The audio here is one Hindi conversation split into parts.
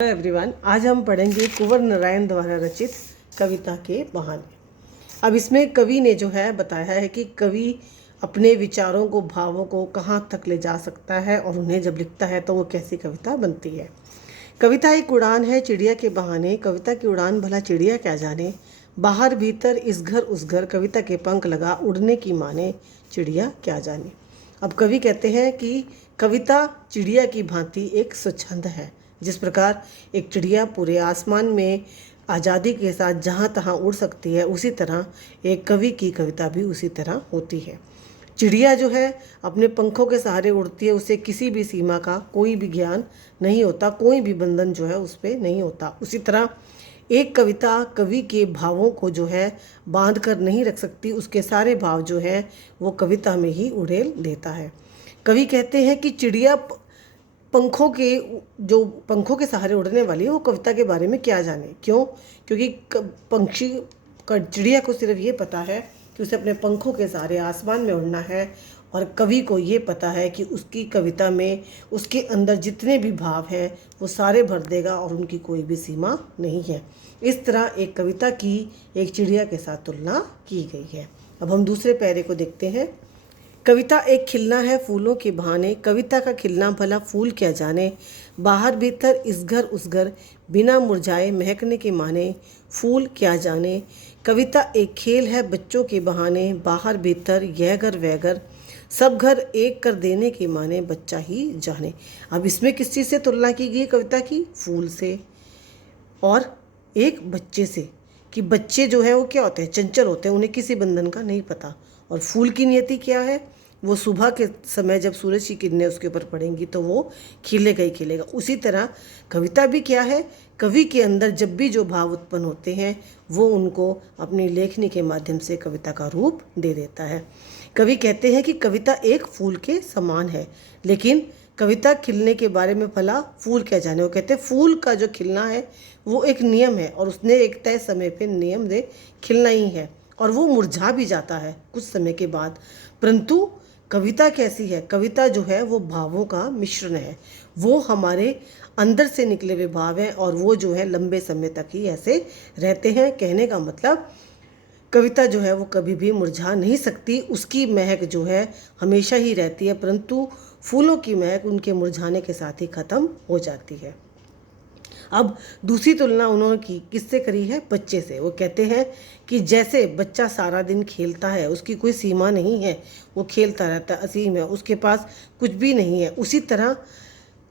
हेलो एवरीवन, आज हम पढ़ेंगे कुंवर नारायण द्वारा रचित कविता के बहाने। अब इसमें कवि ने जो है बताया है कि कवि अपने विचारों को, भावों को कहाँ तक ले जा सकता है और उन्हें जब लिखता है तो वो कैसी कविता बनती है। कविता एक उड़ान है चिड़िया के बहाने, कविता की उड़ान भला चिड़िया क्या जाने। बाहर भीतर इस घर उस घर, कविता के पंख लगा उड़ने की माने, चिड़िया क्या जाने। अब कवि कहते हैं कि कविता चिड़िया की भांति एक स्वच्छंद है। जिस प्रकार एक चिड़िया पूरे आसमान में आज़ादी के साथ जहाँ तहाँ उड़ सकती है, उसी तरह एक कवि की कविता भी उसी तरह होती है। चिड़िया जो है अपने पंखों के सहारे उड़ती है, उसे किसी भी सीमा का कोई भी ज्ञान नहीं होता, कोई भी बंधन जो है उस पर नहीं होता। उसी तरह एक कविता कवि के भावों को जो है बांध कर नहीं रख सकती, उसके सारे भाव जो है वो कविता में ही उड़ेल देता है। कवि कहते हैं कि चिड़िया पंखों के सहारे उड़ने वाली है, वो कविता के बारे में क्या जाने। क्यों? क्योंकि पंछी चिड़िया को सिर्फ ये पता है कि उसे अपने पंखों के सहारे आसमान में उड़ना है, और कवि को ये पता है कि उसकी कविता में उसके अंदर जितने भी भाव हैं वो सारे भर देगा और उनकी कोई भी सीमा नहीं है। इस तरह एक कविता की एक चिड़िया के साथ तुलना की गई है। अब हम दूसरे पैरे को देखते हैं। कविता एक खिलना है फूलों के बहाने, कविता का खिलना भला फूल क्या जाने। बाहर भीतर इस घर उस घर, बिना मुरझाए महकने के माने, फूल क्या जाने। कविता एक खेल है बच्चों के बहाने, बाहर भीतर यह घर वह घर, सब घर एक कर देने के माने, बच्चा ही जाने। अब इसमें किस चीज़ से तुलना की गई कविता की? फूल से और एक बच्चे से, कि बच्चे जो है वो क्या होते हैं? चंचल होते हैं, उन्हें किसी बंधन का नहीं पता। और फूल की नियति क्या है? वो सुबह के समय जब सूरज की किरणें उसके ऊपर पड़ेंगी तो वो खिलेगा ही खिलेगा। उसी तरह कविता भी क्या है? कवि के अंदर जब भी जो भाव उत्पन्न होते हैं वो उनको अपनी लेखनी के माध्यम से कविता का रूप दे देता है। कवि कहते हैं कि कविता एक फूल के समान है, लेकिन कविता खिलने के बारे में भला फूल क्या जाने। वो कहते हैं फूल का जो खिलना है वो एक नियम है, और उसने एक तय समय पे नियम से खिलना ही है, और वो मुरझा भी जाता है कुछ समय के बाद। परंतु कविता कैसी है? कविता जो है वो भावों का मिश्रण है, वो हमारे अंदर से निकले हुए भाव हैं, और वो जो है लंबे समय तक ही ऐसे रहते हैं। कहने का मतलब कविता जो है वो कभी भी मुरझा नहीं सकती, उसकी महक जो है हमेशा ही रहती है, परंतु फूलों की महक उनके मुरझाने के साथ ही ख़त्म हो जाती है। अब दूसरी तुलना उन्होंने किससे करी है? बच्चे से। वो कहते हैं कि जैसे बच्चा सारा दिन खेलता है, उसकी कोई सीमा नहीं है, वो खेलता रहता है, असीम है, उसके पास कुछ भी नहीं है, उसी तरह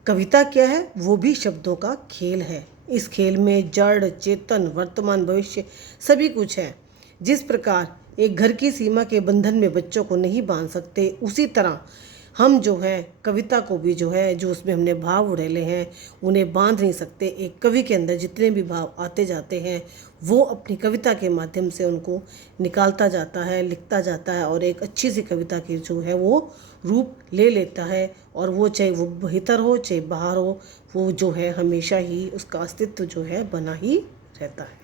कविता क्या है? वो भी शब्दों का खेल है। इस खेल में जड़, चेतन, वर्तमान, भविष्य सभी कुछ है। जिस प्रकार एक घर की सीमा के बंधन में बच्चों को नहीं बांध सकते, उसी तरह हम जो है कविता को भी जो है, जो उसमें हमने भाव उड़ेले हैं उन्हें बांध नहीं सकते। एक कवि के अंदर जितने भी भाव आते जाते हैं वो अपनी कविता के माध्यम से उनको निकालता जाता है, लिखता जाता है, और एक अच्छी सी कविता की जो है वो रूप ले लेता है। और वो चाहे वो भीतर हो चाहे बाहर हो, वो जो है हमेशा ही उसका अस्तित्व जो है बना ही रहता है।